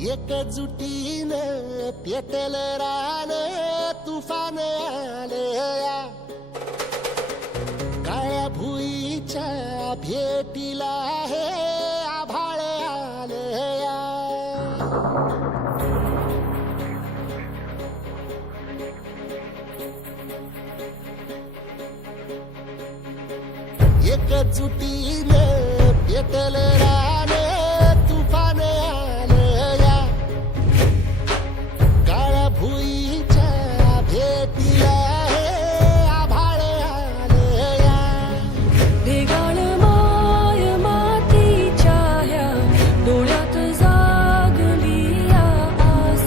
एकजुटीनं पेटल रान तुफान आलया काळ्या भुईच्या भेटीला हे आभाळ आलया एकजुटीनं पेटल रान तुफान आलया काळ्या भुईच्या भेटीला हे आभाळ आलया ढेगाळ माय मातीच्या ह्या डोळ्यात जागली आस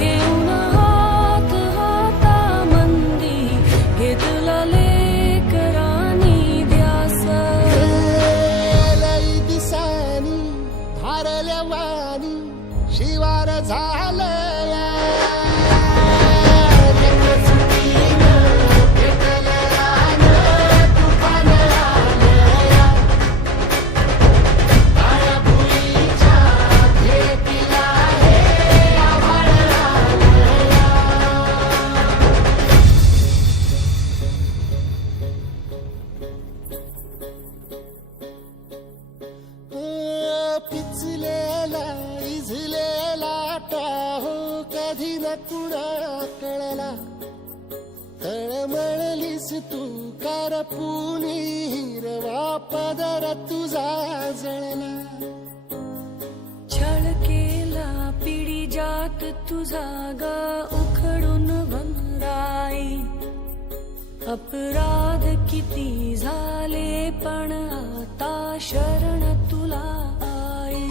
घेऊन हात हातामंदी घेतला लेकरांनी ध्यास लई दिसानी भारल्या वाणी शिवार झालया पेटल रान तुफान आलया काळ्या भुईच्या भेटीला हे आभाळ आलया पिचलेला इझलेला टाहो कधी न कुणा कळला तळमळलीस तू करपुनी हिरवा पदर तुझा जळला छळ केला पिढी जात तुझा ग उखडून वनराई अपराध किती झाले पण आता शरण तुला आई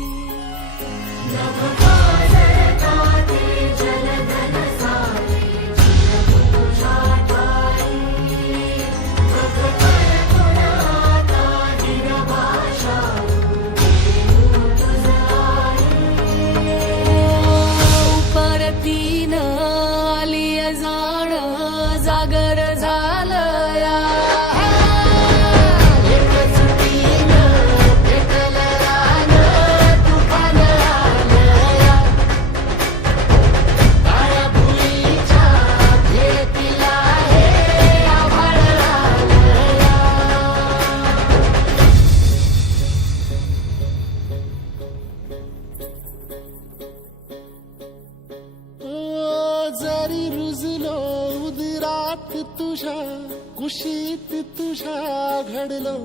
परतीन आली जाण जागर झालया एकजुटीनं पेटल रान तुफान आलया काळ्या भुईच्या भेटीला हे आभाळ आलया जरी रुजलो उदरात तुझ्या कुशीत तुझ्या घडलो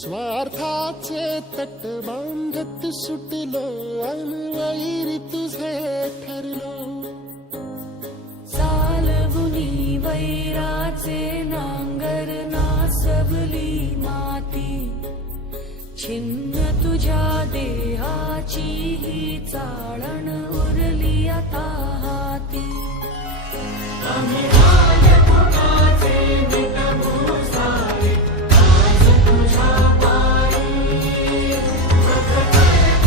स्वार्थाचे तट बांधत सुटलो अनवैरी तुझे ठरलो चालवुनी वैराचे नांगर नासवली माती छिन्न तुझ्या देहाची ही चाळण उरली आता हाती